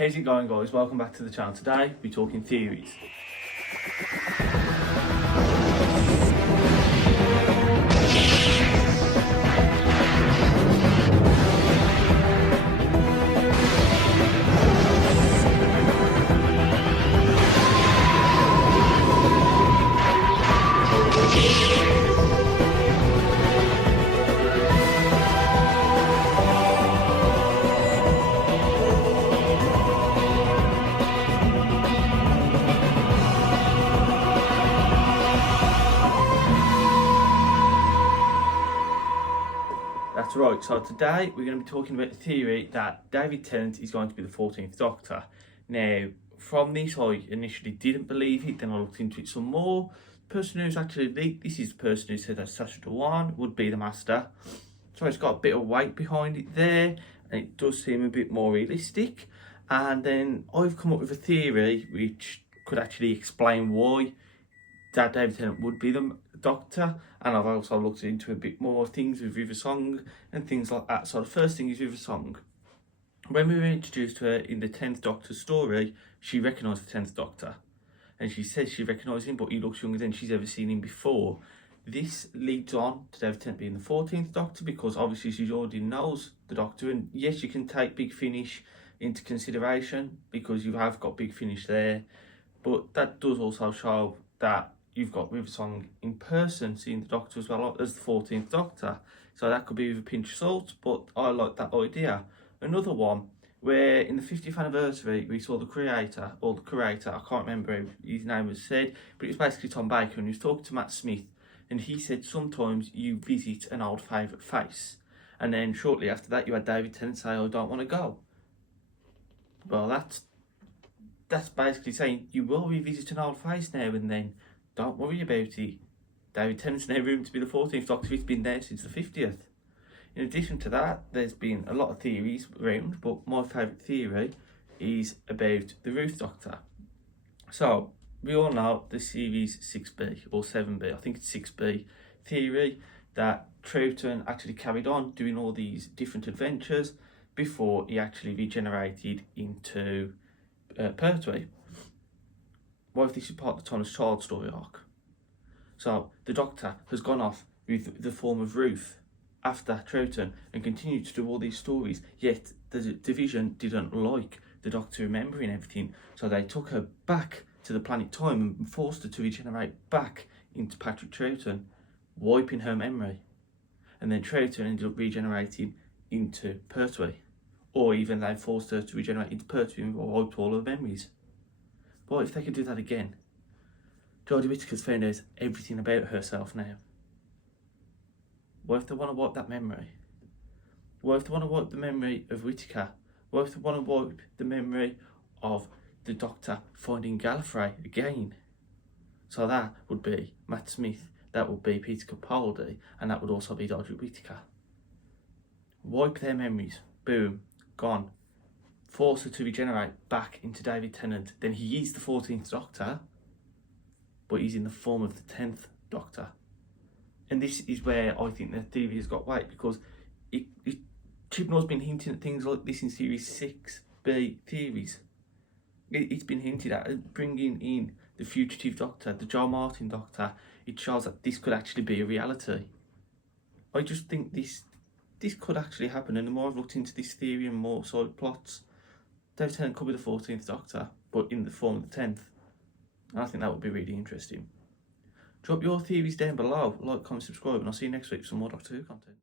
How's it going, guys? Welcome back to the channel. Today we're talking theories. That's right, so today we're going to be talking about the theory that David Tennant is going to be the 14th Doctor. Now, from this I initially didn't believe it, then I looked into it some more. The person who's actually leaked this is the person who said that Sacha Dhawan would be the Master. So it's got a bit of weight behind it there, and it does seem a bit more realistic. And then I've come up with a theory which could actually explain why that David Tennant would be the Doctor, and I've also looked into a bit more things with River Song and things like that. So the first thing is River Song. When we were introduced to her in the 10th Doctor's story, she recognised the 10th Doctor, and she says she recognised him, but he looks younger than she's ever seen him before. This leads on to David Tennant being the 14th Doctor, because obviously she already knows the Doctor, and yes, you can take Big Finish into consideration because you have got Big Finish there, but that does also show that you've got River Song in person seeing the Doctor as well as the 14th Doctor. So that could be with a pinch of salt, but I like that idea. Another one, where in the 50th anniversary we saw the creator, or the curator, I can't remember how his name was said, but it was basically Tom Baker, and he was talking to Matt Smith, and he said sometimes you visit an old favourite face. And then shortly after that you had David Tennant say, I don't want to go. Well, that's basically saying you will revisit an old face now and then. Don't worry about it. David Tennant's now room to be the 14th Doctor. He's been there since the 50th. In addition to that, there's been a lot of theories around, but my favourite theory is about the Ruth Doctor. So, we all know the series 6B or 7B, I think it's 6B theory, that Troughton actually carried on doing all these different adventures before he actually regenerated into Pertwee. What if this is part of the Thomas Child story arc? So the Doctor has gone off with the form of Ruth after Troughton and continued to do all these stories, yet the division didn't like the Doctor remembering everything, so they took her back to the planet Time and forced her to regenerate back into Patrick Troughton, wiping her memory. And then Troughton ended up regenerating into Pertwee, or even they forced her to regenerate into Pertwee and wiped all her memories. What if they could do that again? Jodie Whittaker's found out everything about herself now. What if they want to wipe that memory? What if they want to wipe the memory of Whittaker? What if they want to wipe the memory of the Doctor finding Gallifrey again? So that would be Matt Smith, that would be Peter Capaldi, and that would also be Jodie Whittaker. Wipe their memories, boom, gone. Force her to regenerate back into David Tennant. Then he is the 14th Doctor, but he's in the form of the 10th Doctor. And this is where I think the theory has got weight, because Chibnall's been hinting at things like this in Series 6B theories. It's been hinted at, bringing in the fugitive Doctor, the Joe Martin Doctor. It shows that this could actually be a reality. I just think this could actually happen, and the more I've looked into this theory and more side plots, David Tennant could be the 14th Doctor, but in the form of the 10th. And I think that would be really interesting. Drop your theories down below, like, comment, subscribe, and I'll see you next week for some more Doctor Who content.